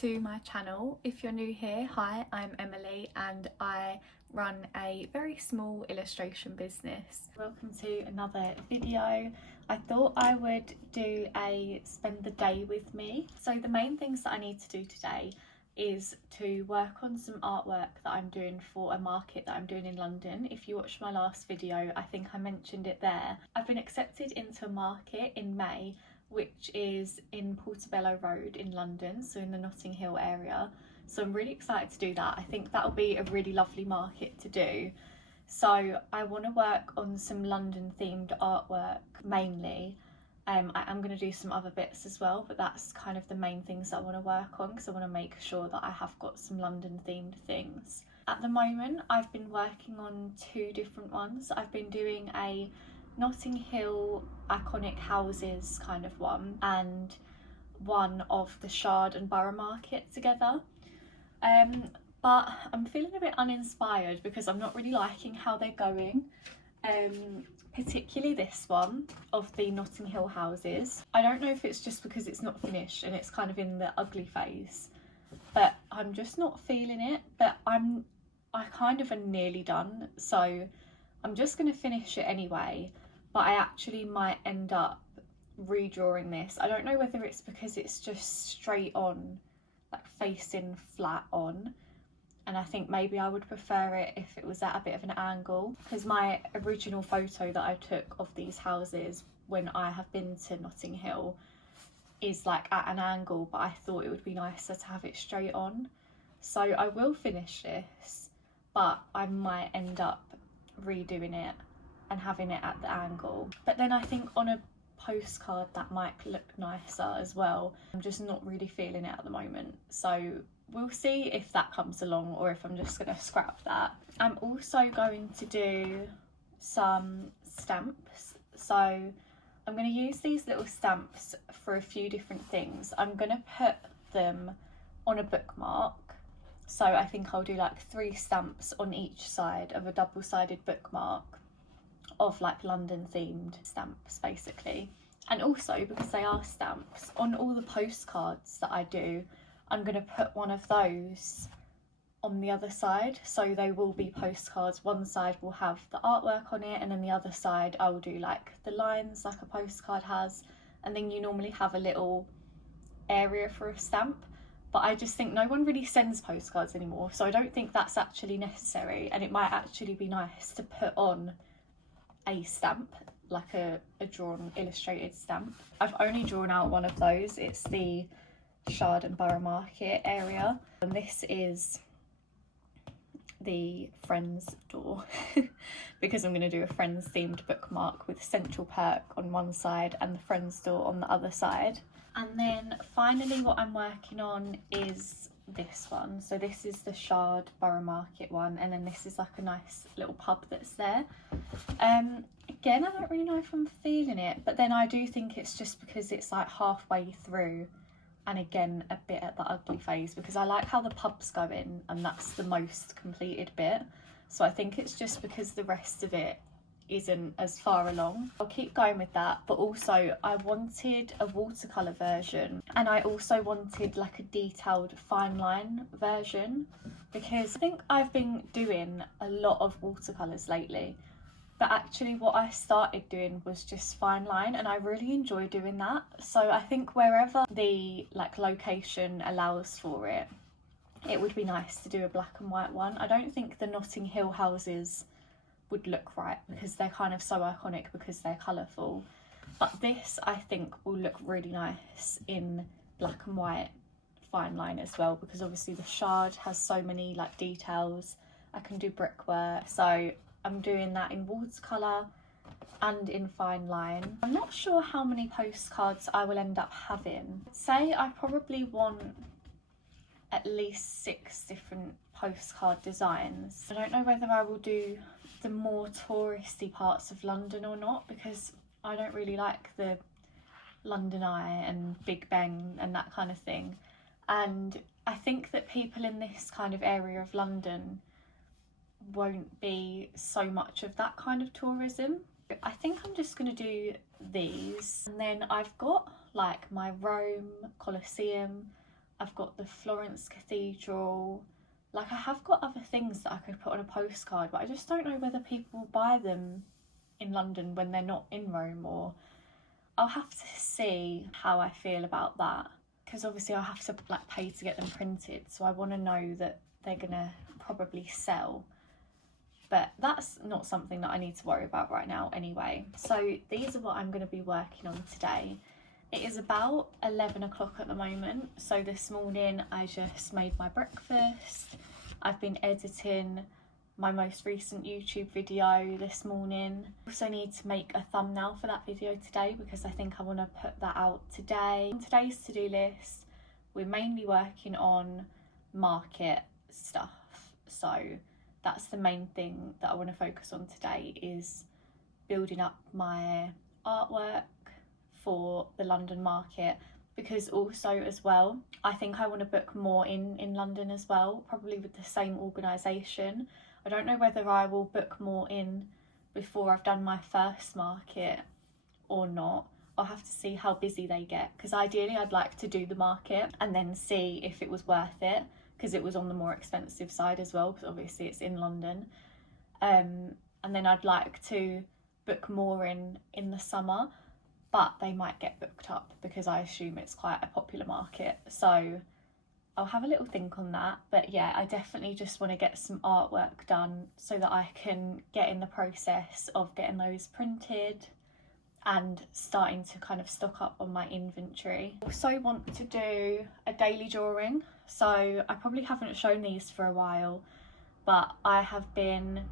To my channel. If you're new here, hi, I'm Emily and I run a very small illustration business. Welcome to another video. I thought I would do a spend the day with me. So the main things that I need to do today is to work on some artwork that I'm doing for a market that I'm doing in London. If you watched my last video, I think I mentioned it there. I've been accepted into a market in May, which is in Portobello Road in London, so in the Notting Hill area. So I'm really excited to do that. I think that'll be a really lovely market to do. So I want to work on some London themed artwork mainly. I am going to do some other bits as well, but that's kind of the main things that I want to work on because I want to make sure that I have got some London themed things. At the moment, I've been working on two different ones. I've been doing a Notting Hill iconic houses kind of one and one of the Shard and Borough Market together, but I'm feeling a bit uninspired because I'm not really liking how they're going, particularly this one of the Notting Hill houses. I don't know if it's just because it's not finished and it's kind of in the ugly phase, but I'm just not feeling it. But I kind of am nearly done, so I'm just going to finish it anyway. But I actually might end up redrawing this. I don't know whether it's because it's just straight on, like facing flat on, and I think maybe I would prefer it if it was at a bit of an angle, because my original photo that I took of these houses when I have been to Notting Hill is like at an angle, but I thought it would be nicer to have it straight on. So I will finish this, but I might end up redoing it and having it at the angle. But then I think on a postcard that might look nicer as well. I'm just not really feeling it at the moment, so we'll see if that comes along or if I'm just gonna scrap that. I'm also going to do some stamps, so I'm going to use these little stamps for a few different things. I'm going to put them on a bookmark, so I think I'll do like 3 stamps on each side of a double-sided bookmark of like London themed stamps basically. And also, because they are stamps, on all the postcards that I do, I'm going to put one of those on the other side, so they will be postcards. One side will have the artwork on it, and then the other side I will do like the lines like a postcard has, and then you normally have a little area for a stamp. But I just think no one really sends postcards anymore, so I don't think that's actually necessary, and it might actually be nice to put on a stamp, like a drawn illustrated stamp. I've only drawn out one of those. It's the Shard and Borough Market area, and this is the Friends door because I'm going to do a Friends themed bookmark with Central Perk on one side and the Friends door on the other side. And then finally what I'm working on is this one. So this is the Shard Borough Market one, and then this is like a nice little pub that's there. Again, I don't really know if I'm feeling it, but then I do think it's just because it's like halfway through, and again a bit at the ugly phase, because I like how the pub's going and that's the most completed bit. So I think it's just because the rest of it isn't as far along. I'll keep going with that, but also I wanted a watercolour version, and I also wanted like a detailed fine line version, because I think I've been doing a lot of watercolours lately, but actually what I started doing was just fine line, and I really enjoy doing that. So I think wherever the like location allows for it, it would be nice to do a black and white one. I don't think the Notting Hill houses would look right because they're kind of so iconic because they're colourful, but this I think will look really nice in black and white fine line as well, because obviously the Shard has so many like details. I can do brickwork, so I'm doing that in watercolour and in fine line. I'm not sure how many postcards I will end up having. Say I probably want at least 6 different postcard designs. I don't know whether I will do the more touristy parts of London or not, because I don't really like the London Eye and Big Ben and that kind of thing. And I think that people in this kind of area of London won't be so much of that kind of tourism. I think I'm just going to do these. And then I've got like my Rome Colosseum, I've got the Florence Cathedral, like I have got other things that I could put on a postcard, but I just don't know whether people will buy them in London when they're not in Rome, or I'll have to see how I feel about that, because obviously I'll have to like pay to get them printed, so I want to know that they're gonna probably sell. But that's not something that I need to worry about right now anyway. So these are what I'm going to be working on today. It is about 11 o'clock at the moment. So this morning I just made my breakfast. I've been editing my most recent YouTube video this morning. Also need to make a thumbnail for that video today, because I think I want to put that out today. On today's to-do list, we're mainly working on market stuff. So that's the main thing that I want to focus on today, is building up my artwork for the London market, because also as well I think I want to book more in London as well, probably with the same organisation. I don't know whether I will book more in before I've done my first market or not. I'll have to see how busy they get, because ideally I'd like to do the market and then see if it was worth it, because it was on the more expensive side as well, because obviously it's in London. And then I'd like to book more in the summer, but they might get booked up because I assume it's quite a popular market. So I'll have a little think on that. But yeah, I definitely just want to get some artwork done so that I can get in the process of getting those printed and starting to kind of stock up on my inventory. Also want to do a daily drawing. So I probably haven't shown these for a while, but I have been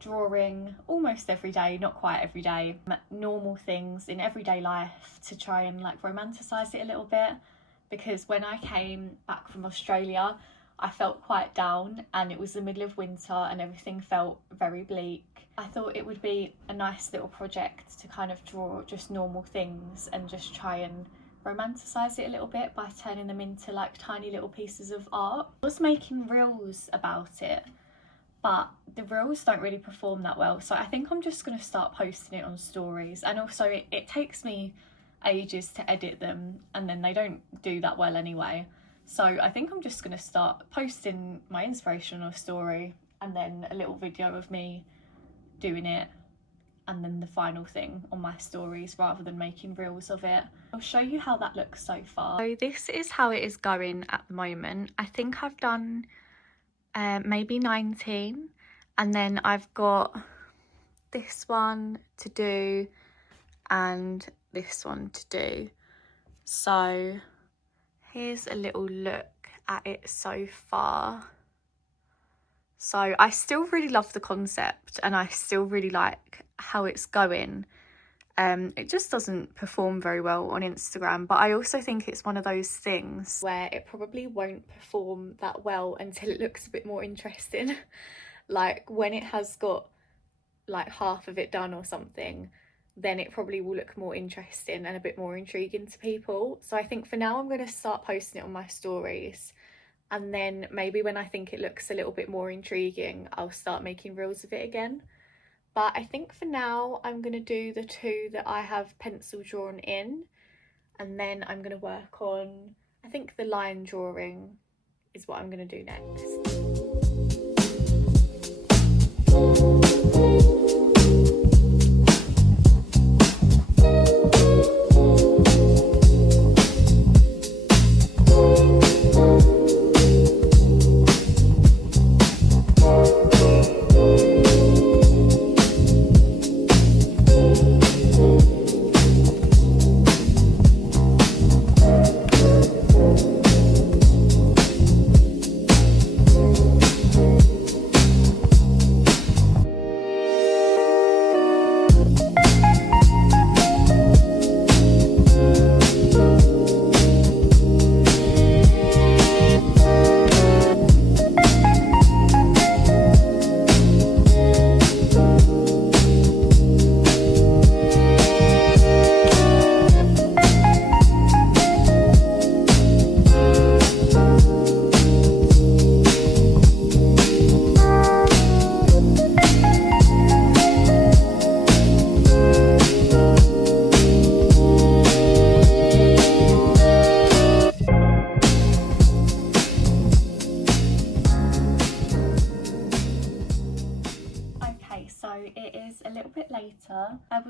drawing almost every day, not quite every day, normal things in everyday life to try and like romanticize it a little bit, because when I came back from Australia I felt quite down and it was the middle of winter and everything felt very bleak. I thought it would be a nice little project to kind of draw just normal things and just try and romanticize it a little bit by turning them into like tiny little pieces of art. I was making reels about it, but the reels don't really perform that well, so I think I'm just going to start posting it on stories. And also it takes me ages to edit them, and then they don't do that well anyway, so I think I'm just going to start posting my inspiration on a story and then a little video of me doing it, and then the final thing on my stories, rather than making reels of it. I'll show you how that looks so far. So this is how it is going at the moment. I think I've done maybe 19, and then I've got this one to do and this one to do. So here's a little look at it so far. So I still really love the concept and I still really like how it's going. It just doesn't perform very well on Instagram, but I also think it's one of those things where it probably won't perform that well until it looks a bit more interesting. Like when it has got like half of it done or something, then it probably will look more interesting and a bit more intriguing to people. So I think for now I'm going to start posting it on my stories, and then maybe when I think it looks a little bit more intriguing I'll start making reels of it again. But I think for now I'm going to do the two that I have pencil drawn in, and then I'm going to work on, I think the line drawing is what I'm going to do next.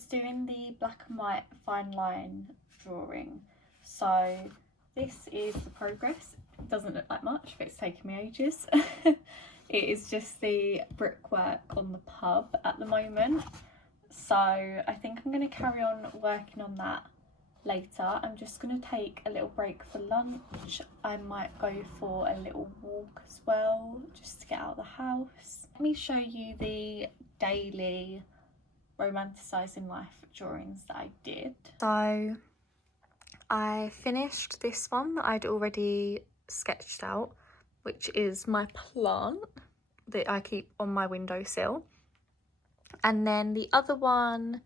was doing the black and white fine line drawing. So this is the progress. It doesn't look like much, but it's taken me ages. It is just the brickwork on the pub at the moment. So I think I'm going to carry on working on that later. I'm just going to take a little break for lunch. I might go for a little walk as well, just to get out of the house. Let me show you the daily romanticising life drawings that I did. So I finished this one that I'd already sketched out, which is my plant that I keep on my windowsill. And then the other one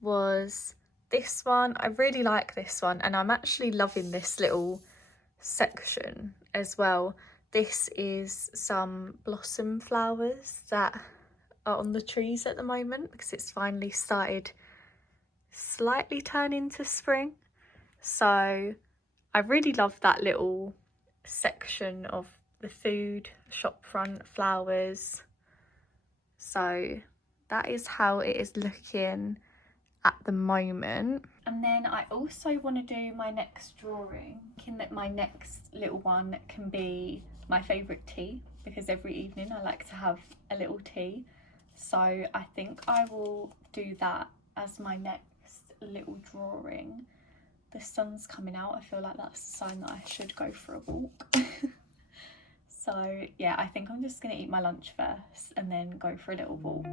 was this one. I really like this one, and I'm actually loving this little section as well. This is some blossom flowers that are on the trees at the moment because it's finally started slightly turning to spring. So I really love that little section of the food shop front flowers. So that is how it is looking at the moment. And then I also want to do my next drawing, thinking that my next little one can be my favourite tea, because every evening I like to have a little tea. So I think I will do that as my next little drawing. The sun's coming out. I feel like that's a sign that I should go for a walk. So yeah, I think I'm just going to eat my lunch first and then go for a little walk.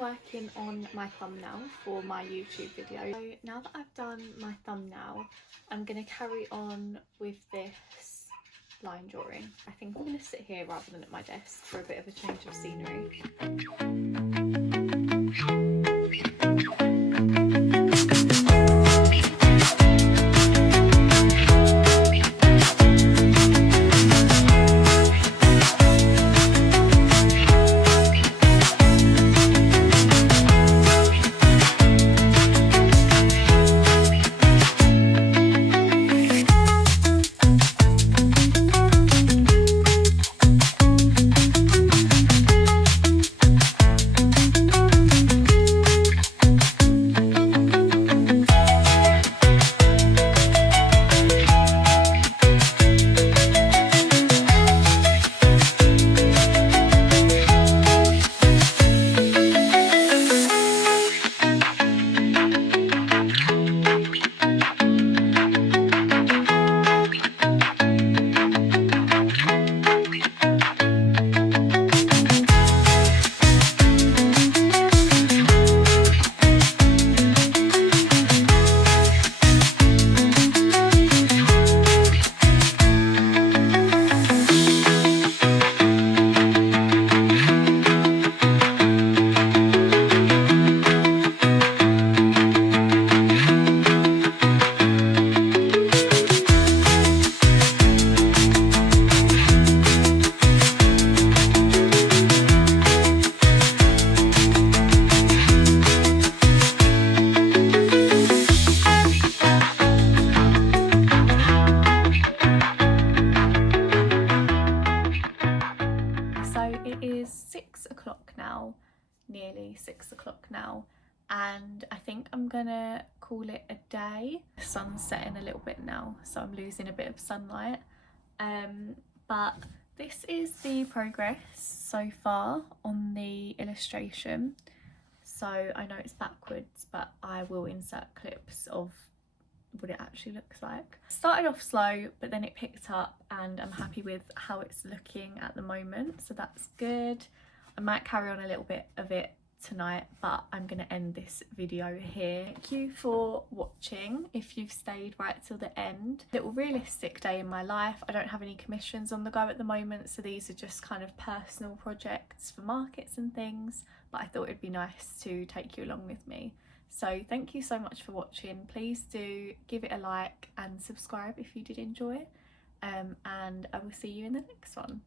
Working on my thumbnail for my YouTube video. So now that I've done my thumbnail, I'm going to carry on with this line drawing. I think I'm going to sit here rather than at my desk for a bit of a change of scenery. Nearly 6 o'clock now, and I think I'm gonna call it a day. The sun's setting a little bit now, so I'm losing a bit of sunlight, but this is the progress so far on the illustration. So I know it's backwards, but I will insert clips of what it actually looks like. Started off slow, but then it picked up, and I'm happy with how it's looking at the moment, so that's good. I might carry on a little bit of it tonight, but I'm going to end this video here. Thank you for watching if you've stayed right till the end. Little realistic day in my life. I don't have any commissions on the go at the moment, so these are just kind of personal projects for markets and things, but I thought it'd be nice to take you along with me. So thank you so much for watching. Please do give it a like and subscribe if you did enjoy, and I will see you in the next one.